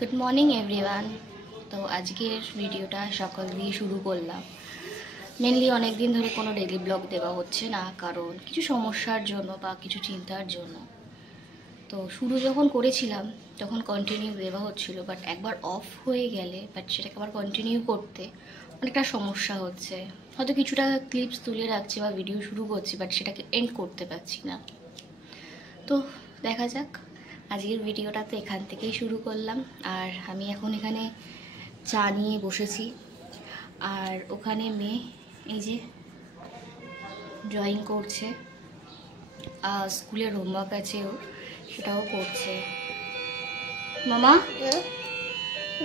Good morning everyone. তো আজকের ভিডিওটা সকাল দিয়ে শুরু করলাম। মেনলি অনেক দিন ধরে কোনো ডেইলি ব্লগ দেওয়া হচ্ছে না, কারণ কিছু সমস্যার জন্য বা কিছু চিন্তার জন্য। তো শুরু যখন করেছিলাম তখন কন্টিনিউ দেওয়া হচ্ছিল, বাট একবার অফ হয়ে গেলে সেটাকে আবার কন্টিনিউ করতে অনেকটা সমস্যা হচ্ছে। হয়তো কিছুটা ক্লিপস তুলে রাখছি বা ভিডিও শুরু করছি, বাট সেটাকে এন্ড করতে পারছি না। তো দেখা যাক, আজকের ভিডিওটা তো এখান থেকেই শুরু করলাম। আর আমি এখন এখানে চা নিয়ে বসেছি, আর ওখানে মেয়ে এই যে ড্রয়িং করছে, স্কুলের হোমওয়ার্ক আছে ও, সেটাও করছে। মামা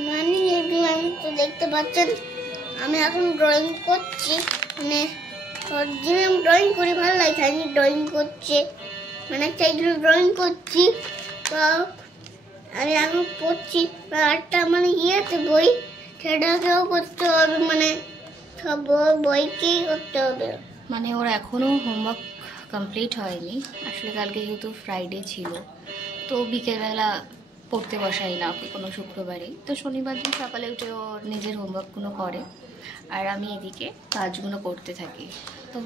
মানে আমি তো দেখতে পাচ্ছেন আমি এখন ড্রয়িং করছি, মানে আমি ড্রয়িং করি, ভালো লাগে, আমি ড্রয়িং করছে মানে চাইলে ড্রয়িং করছি। তো আমি এখন পড়ছি একটা মানে ইয়েতে বই, সেটাকেও করতে হবে, মানে সব বইকেই করতে হবে। মানে ওর এখনও হোমওয়ার্ক কমপ্লিট হয়নি। আসলে কালকে যেহেতু ফ্রাইডে ছিল, তো বিকেলবেলা পড়তে বসাই না ওকে কোনো শুক্রবারে। তো শনিবার দিন সকালে উঠে ওর নিজের হোমওয়ার্কগুলো করে, আর আমি এদিকে কাজগুলো করতে থাকি। তো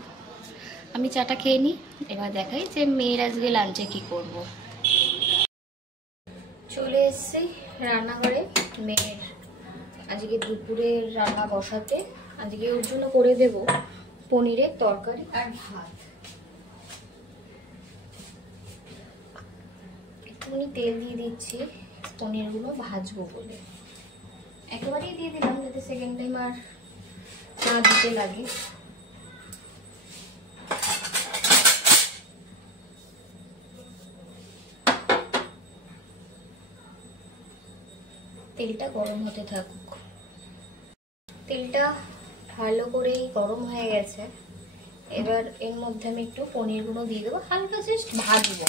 আমি চাটা খেয়ে নিই, এবার দেখাই যে মেয়ের আজকে লাঞ্চে কী করব। চলে এসেছি রান্নাঘরে মেয়ের আজকে দুপুরের রান্না বসাতে। আজকে ওর জন্য করে দেব পনিরের তরকারি আর ভাত। একটুখানি তেল দিয়ে দিচ্ছি পনিরগুলো ভাজবো বলে, একেবারেই দিয়ে দিলাম যাতে সেকেন্ড টাইম আর না দিতে লাগে। তেলটা গরম হতে থাকুক। তেলটা ভালো করেই গরম হয়ে গেছে। এবার এর মধ্যে আমি একটু পনিরগুলো দিয়ে দেবো, হালকা জাস্ট ভাজবো।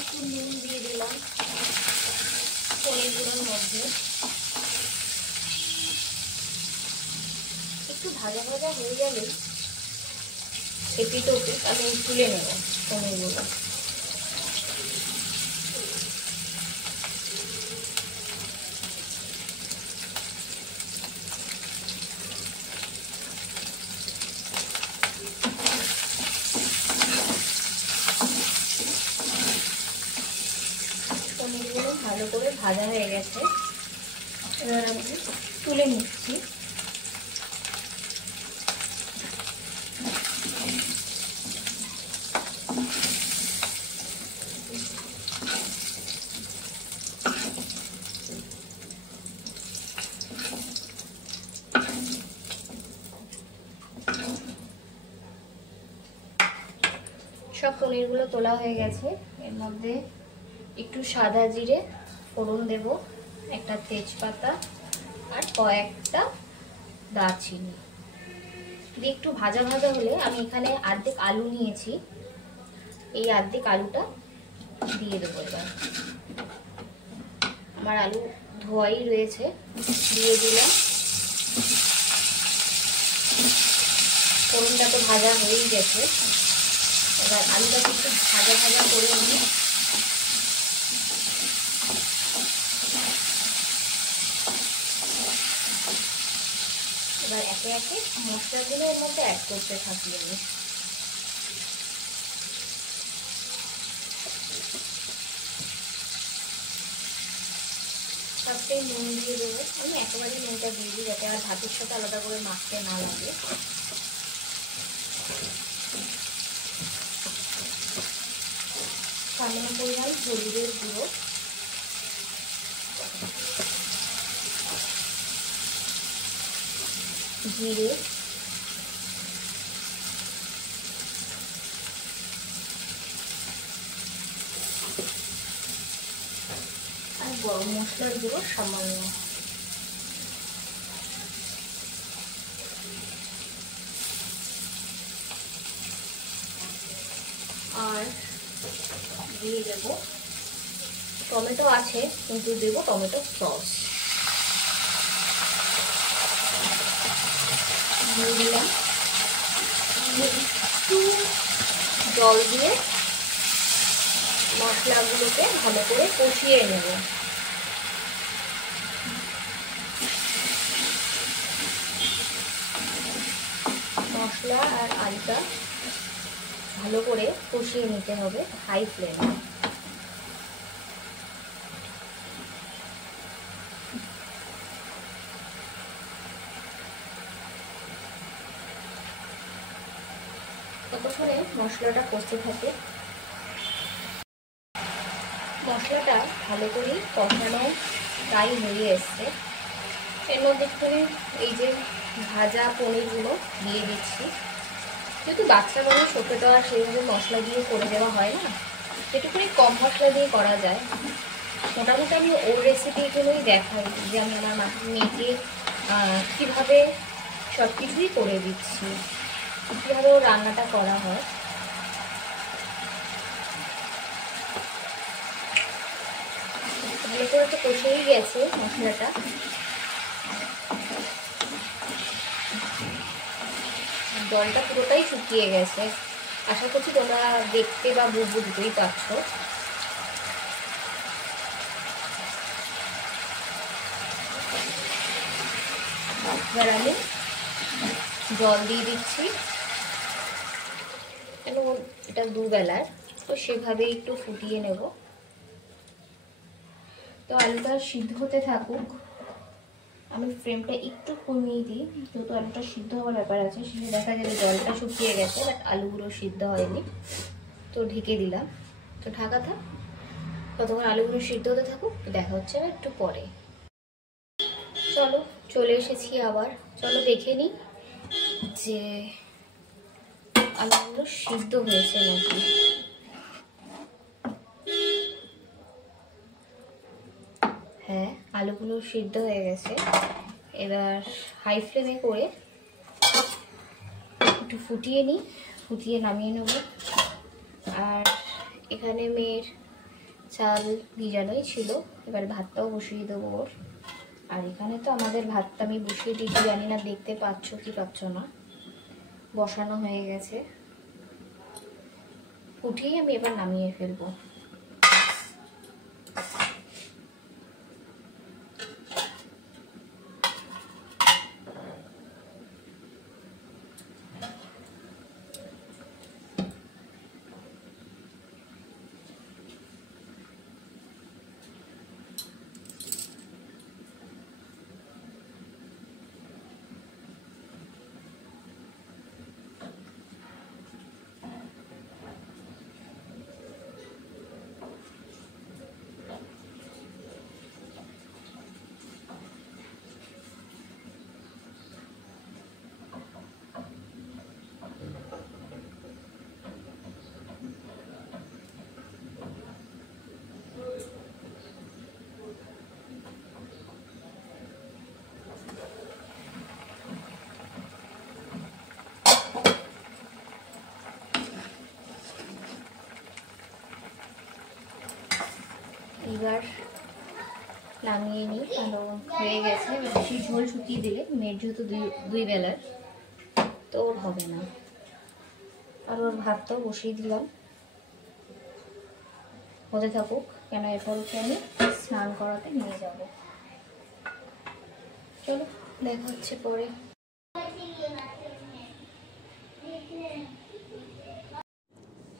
একটু নুন দিয়ে দিলাম পনিরগুলোর মধ্যে। একটু ভাজা ভাজা হয়ে গেলে এপিটোপে আমি তুলে নেব পনিরগুলো। পনিরগুলো ভালো করে ভাজা হয়ে গেছে, এবার আমি তুলে নিচ্ছি। সব পনিরগুলো তোলা হয়ে গেছে। এর মধ্যে একটু সাদা জিরে ফোড়ন দেব, একটা তেজপাতা আর কয়েকটা দারচিনি দিয়ে একটু ভাজা ভাজা হলে আমি এখানে অর্ধেক আলু নিয়েছি, এই অর্ধেক আলুটা দিয়ে দেবো। এবার আমার আলু ধোয়াই রয়েছে, দিয়ে দিলাম। ফোড়নটা তো ভাজা হয়েই গেছে, এবার আলুটাকে একটু ভাজা ভাজা করে নিই। এবার একে একে মশলাগুলো এর মধ্যে অ্যাড করতে থাকি আমি। ফার্স্টেই নুন দিয়ে দেবো, আমি একেবারে নুনটা দিয়ে দিই যাতে আর ভাতের সাথে আলাদা করে মাখতে না লাগে। সামান্য পরিমাণ হলুদের গুঁড়ো, জিরে, আর গরম মশলার গুঁড়ো সামান্য। দিয়ে দেবো টমেটো আছে, কিন্তু দেবো টমেটো সস। দিয়ে দিলাম একটু জল দিয়ে মশলাগুলোকে ভালো করে কষিয়ে নেব। মশলা আর আলুটা ভালো করে কষিয়ে নিতে হবে হাই ফ্লেমে। ততক্ষণে মশলাটা কষতে থাকে। মশলাটা ভালো করে কষানো প্রায় হয়ে এসছে। এর মধ্যে একটু এই যে ভাজা পনিরগুলো দিয়ে দিচ্ছি। যেহেতু বাচ্চা মানুষ ওকে তো আর সেইভাবে মশলা দিয়ে করে দেওয়া হয় না, যেটুকুনি কম মশলা দিয়ে করা যায়। মোটামুটি আমি ওর রেসিপিগুলোই দেখাই যে আমি আমার মেয়েকে কীভাবে সব কিছুই করে দিচ্ছি, কীভাবে ওর রান্নাটা করা হয়। ভালো করে তো কষেই গেছে মশলাটা। জলটা পুরোটাই শুকিয়ে গেছে। আশা করছি তোমরা দেখতে বা বুঝতেই পারছো। এবার আমি জল দিয়ে দিচ্ছি। এটা দুবেলার, তো সেভাবে একটু ফুটিয়ে নেব। তো আলুটা সিদ্ধ হতে থাকুক। আমি ফ্লেমটা একটু কমিয়ে দিই, যেহেতু আলুটা সিদ্ধ হওয়ার ব্যাপার আছে। সেটা দেখা যাবে জলটা শুকিয়ে গেছে, বাট আলুগুলো সিদ্ধ হয়নি। তো ঢেকে দিলাম। তো ঢাকা থাক, ততক্ষণ আলুগুলো সিদ্ধ হতে থাকুক। দেখা হচ্ছে একটু পরে। চলো চলে এসেছি আবার। চলো দেখে নিই যে আলুগুলো সিদ্ধ হয়েছে নাকি। হ্যাঁ, আলুগুলো সিদ্ধ হয়ে গেছে। এবার হাই ফ্লেমে করে একটু ফুটিয়ে নিই, ফুটিয়ে নামিয়ে নেব। আর এখানে মেয়ের চাল ভিজানোই ছিল, এবার ভাতটাও বসিয়ে দেবো ওর। আর এখানে তো আমাদের ভাতটা আমি বসিয়ে দিচ্ছি, জানি না দেখতে পাচ্ছ কি পাচ্ছ না। বসানো হয়ে গেছে, ফুটিয়ে আমি এবার নামিয়ে ফেলবো। এবার নামিয়ে নিই, ভালো হয়ে গেছে। বেশি ঝোল শুকিয়ে দিলে মেয়ের যেহেতু দুই বেলার, তো ওর হবে না। আর ওর ভাতটাও বসিয়ে দিলাম, হতে থাকুক। কেন এরপর ওকে আমি স্নান করাতে নিয়ে যাব। চলো দেখা হচ্ছে পরে।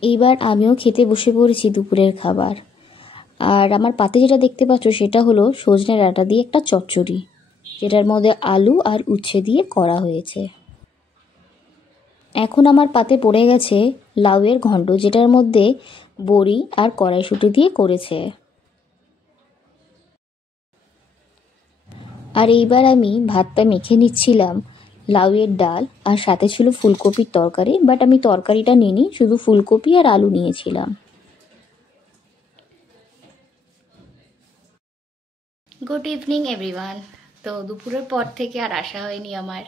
এইবার আমিও খেতে বসে পড়েছি দুপুরের খাবার। আর আমার পাতে যেটা দেখতে পাচ্ছ সেটা হলো সজনে ডাঁটা দিয়ে একটা চচ্চড়ি, যেটার মধ্যে আলু আর উচ্ছে দিয়ে করা হয়েছে। এখন আমার পাতে পড়ে গেছে লাউয়ের ঘন্ট, যেটার মধ্যে বড়ি আর কড়াইশুঁটি দিয়ে করেছে। আর এইবার আমি ভাতটা মেখে নিচ্ছিলাম লাউয়ের ডাল, আর সাথে ছিল ফুলকপির তরকারি। বাট আমি তরকারিটা নিইনি, শুধু ফুলকপি আর আলু নিয়েছিলাম। Good evening everyone. তো দুপুরের পর থেকে আর আসা হয়নি আমার।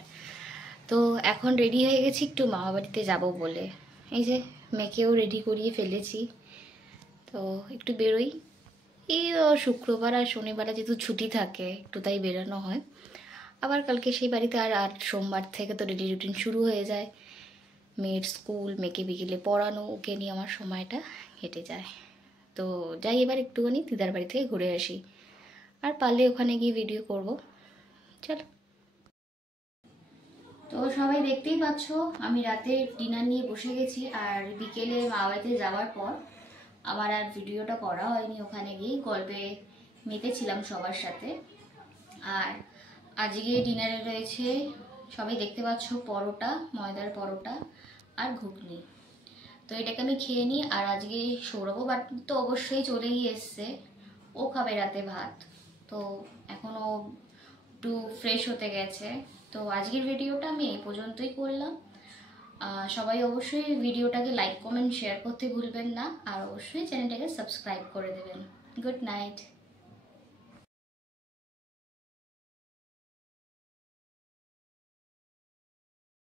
তো এখন রেডি হয়ে গেছি একটু মামা বাড়িতে যাবো বলে। এই যে মেয়েকেও রেডি করিয়ে ফেলেছি। তো একটু বেরোই, এই শুক্রবার আর শনিবারে যেহেতু ছুটি থাকে একটু তাই বেরোনো হয়। আবার কালকে সেই বাড়িতে আর সোমবার থেকে তো ডেলি রুটিন শুরু হয়ে যায়, মেয়ের স্কুল, মেয়েকে বিকেলে পড়ানো, ওকে নিয়ে আমার সময়টা কেটে যায়। তো যাই এবার একটুখানি দিদার বাড়ি থেকে ঘুরে আসি, আর পারলে ওখানে গিয়ে ভিডিও করব। চলো। তো সবাই দেখতেই পাচ্ছ আমি রাতে ডিনার নিয়ে বসে গেছি, আর বিকেলে মা বাড়িতে যাওয়ার পর আমার আর ভিডিওটা করা হয়নি, ওখানে গিয়ে গল্পে মেতেছিলাম সবার সাথে। আর আজকে ডিনারে রয়েছে, সবাই দেখতে পাচ্ছ, পরোটা, ময়দার পরোটা আর ঘুগনি। তো এটাকে আমি খেয়ে নিই। আর আজকে সৌরভও বাড়ি তো অবশ্যই চলেই এসছে, ও খাবে রাতে ভাত। তো এখনও একটু ফ্রেশ হতে গেছে। তো আজকের ভিডিওটা আমি এই পর্যন্তই করলাম। সবাই অবশ্যই ভিডিওটাকে লাইক, কমেন্ট, শেয়ার করতে ভুলবেন না, আর অবশ্যই চ্যানেলটাকে সাবস্ক্রাইব করে দেবেন। Good night.